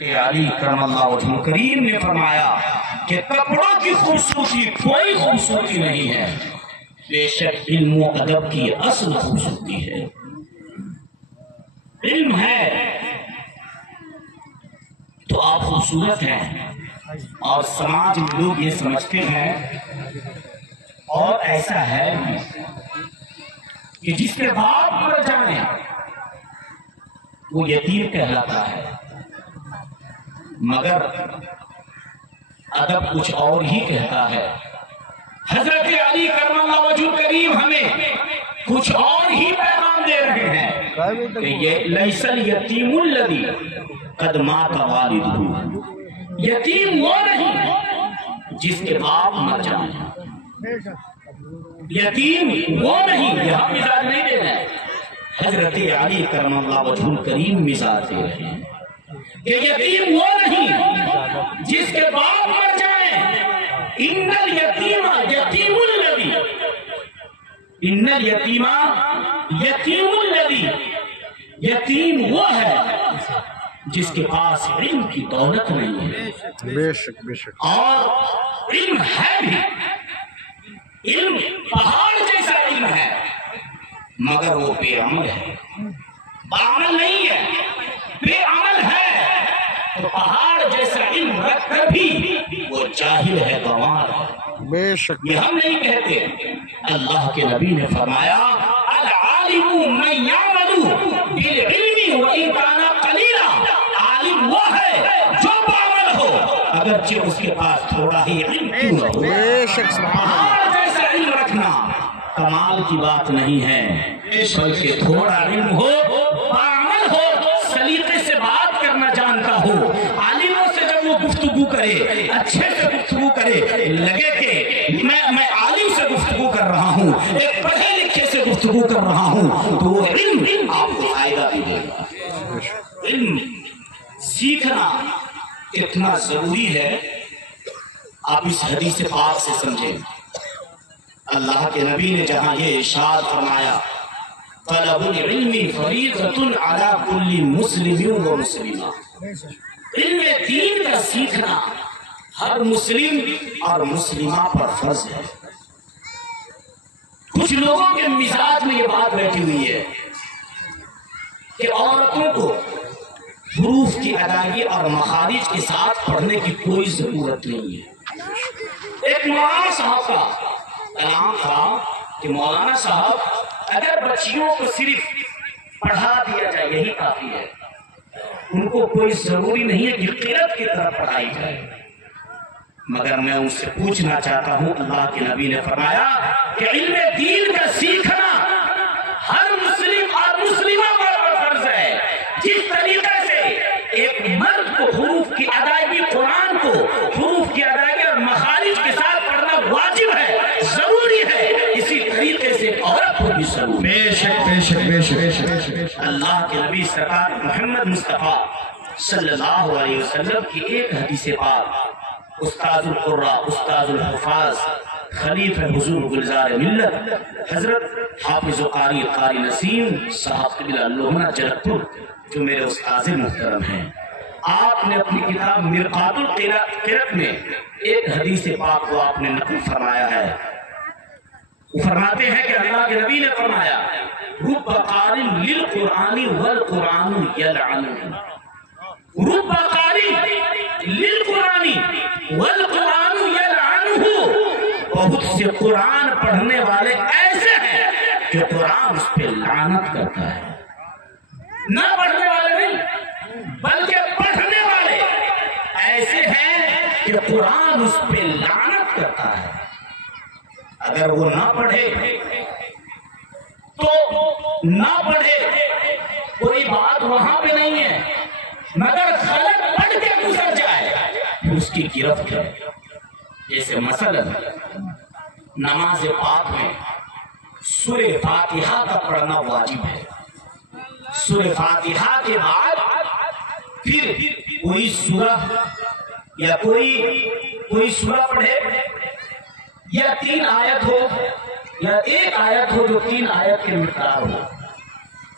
علی کرم اللہ وجہ کریم نے فرمایا کہ کپڑوں کی خوبصورتی کوئی خوبصورتی نہیں ہے، بے شک علم و ادب کی اصل خوبصورتی ہے۔ علم ہے تو آپ خوبصورت ہیں، اور سماج میں لوگ یہ سمجھتے ہیں، اور ایسا ہے کہ جس کے باپ مر جانے وہ یتیم کہلاتا ہے، مگر ادب کچھ اور ہی کہتا ہے۔ حضرت علی کرم اللہ وجہ کریم ہمیں کچھ اور ہی پیغام دے رہے ہیں کہ یہ لیس الیتیم الذی قد مات والدہ، یتیم وہ نہیں جس کے باپ مر جائیں، یتیم وہ نہیں، یہاں مثال نہیں دے رہے ہیں، حضرت علی کرم اللہ وجہ کریم مثال دے رہے ہیں کہ یتیم وہ نہیں جس کے باپ مر جائیں، ان الیتیم یتیم الذی، ان الیتیم یتیم الذی، یتیم وہ ہے جس کے پاس علم کی دولت نہیں ہے، بے شک بے شک، اور علم ہے بھی، علم پہاڑ جیسا علم ہے مگر وہ بے عمل ہے، بعمل نہیں ہے، بے عمل ہے، تو پہاڑ جیسا علم رکھ کر بھی وہ جاہل ہے، گنوار ہے۔ بے شک، یہ ہم نہیں کہتے، اللہ کے نبی نے فرمایا العالم من یعمل بالعلم وان کان قلیلا، عالم وہ ہے جو بعمل ہو اگرچہ اس کے پاس تھوڑا ہی علم کیوں نہ ہو۔ بے شک، سبحان اللہ، پہاڑ جیسا علم رکھنا کمال کی بات نہیں ہے، بلکہ تھوڑا علم ہو، بعمل ہو، سلیقے سے بات کرنا جانتا ہو، عالموں سے جب وہ گفتگو کرے اچھے سے گفتگو کرے، لگے کہ میں عالم سے گفتگو کر رہا ہوں، ایک پڑھے لکھے سے گفتگو کر رہا ہوں، تو وہ علم آپ کو فائدہ بھی دے گا۔ علم سیکھنا اتنا ضروری ہے، آپ اس حدیث پاک سے سمجھیں۔ اللہ کے نبی نے جہاں یہ ارشاد فرمایا طلب العلم فریضۃ علی کل مسلم و مسلمہ، علم دین کا سیکھنا ہر مسلم اور مسلمہ پر فرض ہے۔ کچھ لوگوں کے مزاج میں یہ بات بیٹھی ہوئی ہے کہ عورتوں کو حروف کی ادائیگی اور مخارج کے ساتھ پڑھنے کی کوئی ضرورت نہیں ہے۔ ایک مولانا صاحب کا کلام تھا کہ مولانا صاحب اگر بچیوں کو صرف پڑھا دیا جائے یہی کافی ہے، ان کو کوئی ضروری نہیں ہے کہ قرأت کی طرف پڑھائی جائے، مگر میں ان سے پوچھنا چاہتا ہوں، اللہ کے نبی نے فرمایا کہ علم دین کا سیکھنا ہر مسلم اور مسلمہ پر فرض ہے۔ جس طریقے سے ایک مرد کو حروف کی ادائیگی، قرآن کو حروف کی ادائیگی اور مخارج کے ساتھ پڑھنا واجب ہے، ضروری ہے، اسی طریقے سے عورت کو بھی ضروری ہے۔ بے شک بے شک بے شک، اللہ کے نبی سرکار محمد مصطفیٰ صلی اللہ علیہ وسلم کی ایک حدیث پاک استاذ القراء، استاذ الحفاظ، خلیفہ حضور گلزار ملت حضرت حافظ و قاری قاری نسیم صاحب قبلہ اللہمہ جلت پور جو میرے استاذ محترم ہیں، آپ نے اپنی کتاب مرقات القرأت میں ایک حدیث پاک کو آپ نے نقل فرمایا ہے۔ وہ فرماتے ہیں کہ اللہ کے نبی نے فرمایا رب قاری للقرآن والقرآن یلعنہ، رب قاری للقرآن والقرآن یلعنہ، بہت سے قرآن پڑھنے والے ایسے ہیں کہ قرآن اس پہ لعنت کرتا ہے، نہ پڑھنے والے نہیں بلکہ پڑھنے والے ایسے ہیں کہ قرآن اس پہ لعنت کرتا ہے۔ اگر وہ نہ پڑھے تو نہ پڑھے، کوئی بات وہاں پہ نہیں ہے، مگر خلق پڑھ کے گزر جائے پھر اس کی گرفت ہے۔ جیسے مثلا نماز پاک میں سورہ فاتحہ کا پڑھنا واجب ہے، سورہ فاتحہ کے بعد پھر کوئی سورہ یا کوئی سورہ پڑھے، یا 3 آیت ہو یا 1 آیت ہو جو 3 آیت کے مقدار ہو،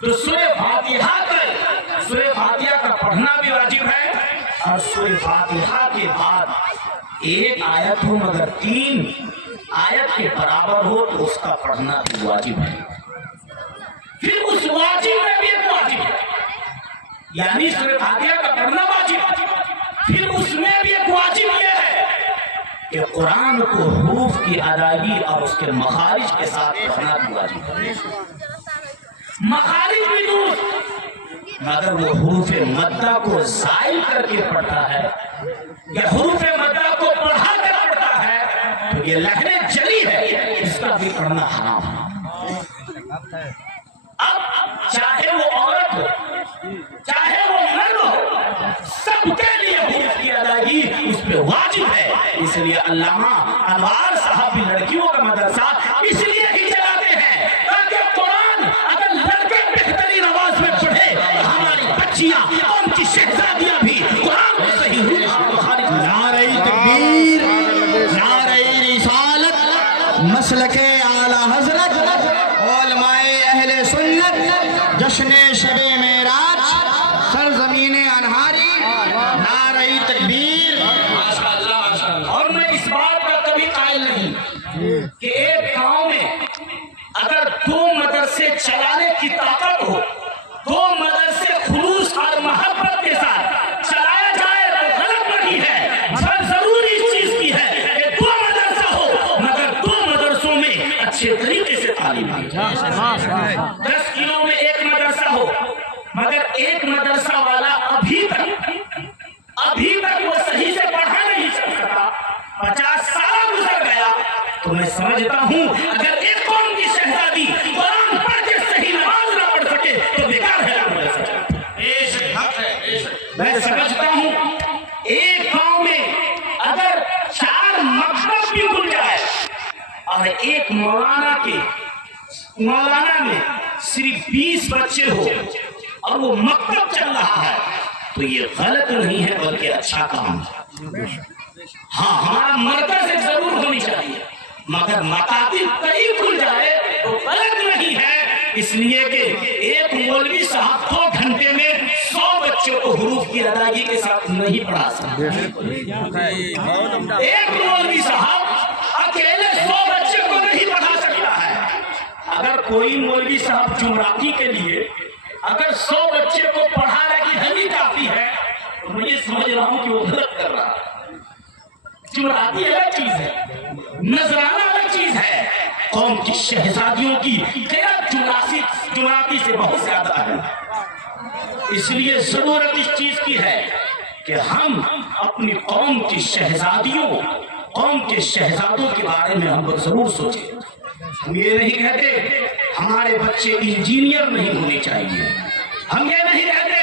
تو سورہ فاتحہ کا پڑھنا بھی واجب ہے، اور سورہ فاتحہ کے بعد ایک آیت ہو مگر 3 آیت کے برابر ہو تو اس کا پڑھنا بھی واجب ہے. پھر اس واجب میں بھی ایک واجب ہے، یعنی سورہ فاتحہ کا پڑھنا واجب، پھر اس میں بھی ایک واجب یہ ہے کہ قرآن کو حروف کی ادائیگی اور اس کے مخارج کے ساتھ پڑھنا بھی واجب ہے. مخارج بھی درست، مگر وہ حروف مدہ کو زائل کر کے پڑھتا ہے یا حروف مدہ کو پڑھا کر پڑھتا ہے تو یہ لہر جلی ہے، اس کا بھی پڑھنا حرام ہے. اب چاہے وہ عورت ہو چاہے وہ مرد ہو، سب کے لیے حروف کی ادائیگی اس پہ واجب ہے. اس لیے علامہ انوار صاحب بھی لڑکیوں کا مدرسہ اس لیے ہی چلاتے ہیں تاکہ قرآن اگر لڑکے بہترین آواز میں پڑھے ہماری بچیاں ان کی شہزادیاں بھی قرآن کو صحیح حروف مخارج. نعرہ تکبیر، نعرہ رسالت، مسلک اعلی حضرت، علماء اہل سنت، جشن شب معراج، سرزمین انہاری، نعرہ تکبیر. اور میں اس بات کا کبھی قائل نہیں کہ ایک گاؤں میں اگر 2 مدرسے چلانے کی طاقت ہو، 2 مدرسے خلوص اور محبت کے ساتھ چلایا جائے تو غلط نہیں ہے. ضروری اس چیز کی ہے کہ 2 مدرسہ ہو مگر 2 مدرسوں میں اچھے طریقے سے تعلیم دی جائے. 10 کلو میں ایک مدرسہ ہو مگر ایک مدرسہ والا ابھی تک وہ صحیح سے پڑھا نہیں سکتا، 50 سال گزر گیا، تو میں سمجھتا ہوں اگر ایک قوم کی شہزادی قرآن پڑھ کے صحیح نماز نہ پڑھ سکے تو بیکار ہے. میں سمجھتا ہوں ایک گاؤں میں اگر 4 مکتب بھی کھل جائے اور ایک مولانا میں صرف 20 بچے ہو اور وہ مکتب چل رہا ہے تو یہ غلط نہیں ہے بلکہ اچھا کام ہے. ہاں ہمارا مرکز ایک ضرور ہونی چاہیے مگر مکاتب کہیں کھل جائے تو غلط نہیں ہے. اس لیے کہ ایک مولوی صاحب 2 گھنٹے میں 100 بچوں کو حروف کی ادائیگی کے ساتھ نہیں پڑھا سکتے. ایک مولوی صاحب اکیلے 100 بچے کو نہیں پڑھا سکتا ہے. اگر کوئی مولوی صاحب جمعراتی کے لیے اگر 100 بچے کو پڑھانے کی ہمی کافی ہے تو میں یہ سمجھ رہا ہوں کہ وہ غلط کر رہا ہے. جمعراتی الگ چیز ہے، نذرانہ الگ چیز ہے. قوم کی شہزادیوں کی غیرت جمعراتی سے بہت زیادہ ہے. اس لیے ضرورت اس چیز کی ہے کہ ہم اپنی قوم کی شہزادیوں، قوم کے شہزادوں کے بارے میں ہم ضرور سوچیں. ہم یہ نہیں کہتے ہمارے بچے انجینئر نہیں ہونے چاہیے، ہم یہ نہیں کہتے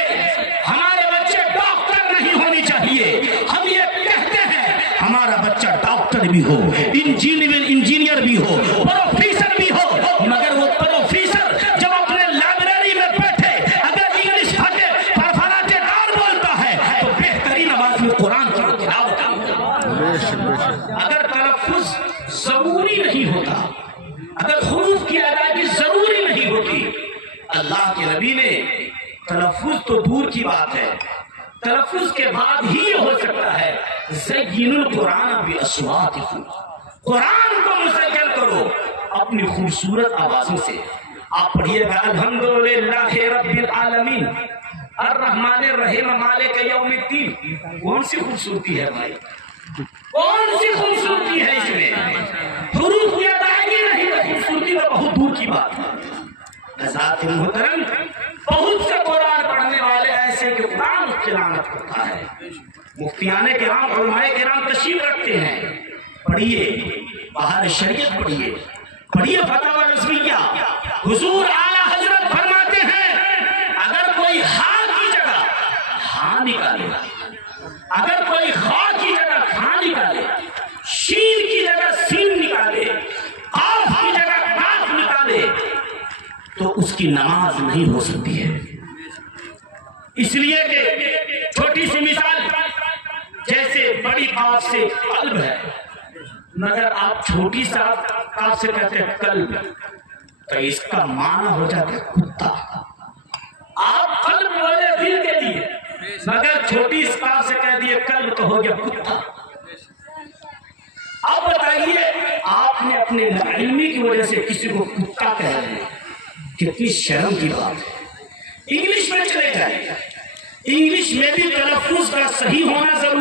ہمارے بچے ڈاکٹر نہیں ہونے چاہیے، ہم یہ کہتے ہیں ہمارا بچہ ڈاکٹر بھی ہو، انجینئر بھی ہو، پروفیسر بھی ہو، مگر وہ پروفیسر جب اپنے لائبریری میں بیٹھے اگر انگلش فراٹے دار بولتا ہے تو بہترین آواز میں قرآن کی تلاوت کرتا. اگر تلفظ ضروری نہیں ہوتا، اگر حروف کی ادائیگی ضروری نہیں ہوتی، اللہ کے نبی نے تلفظ تو دور کی بات ہے، تلفظ کے بعد ہی یہ ہو سکتا ہے زین القرآن باصواتکم، قرآن کو مسجل کرو اپنی خوبصورت آوازوں سے. آپ پڑھیے گا الحمدللہ رب العالمین الرحمن الرحیم مالک یوم الدین. کون سی خوبصورتی ہے بھائی، کون سی خوبصورتی ہے اس میں؟ حروف کی ادائیگی نہیں تو خوبصورتی تو بہت دور کی بات ہے. حضرات محترم، بہت سے قرآن پڑھنے والے ایسے کہ قرآن اس کی لعنت کرتا ہے. مفتیان کرام، علماء کرام تشریف رکھتے ہیں. پڑھیے بہار شریعت، پڑھیے فتاوی رضویہ. حضور اعلیٰ حضرت فرماتے ہیں اگر کوئی ہاں کی جگہ ہاں نکالے، اگر کوئی خواہ کی جگہ خواہ نکالے، شین کی جگہ سین نکالے، قاف کی جگہ قاف نکالے تو اس کی نماز نہیں ہو سکتی ہے. اس لیے کہ چھوٹی سی مثال، جیسے بڑی قاف سے قلب ہے مگر آپ چھوٹی سا قاف سے کہتے ہیں قلب تو اس کا معنی ہو جاتا ہے کتا. آپ قلب بولے دل کے لیے مگر چھوٹی قاف سے کہتے کہہ دیے کلب تو ہو گیا کتا. اب بتائیے آپ نے اپنے علمی کی وجہ سے کسی کو کتا کہہ رہے ہیں, کتنی شرم کی بات ہے. انگلش میں چلے جائیں, انگلش میں بھی تلفظ کا صحیح ہونا ضروری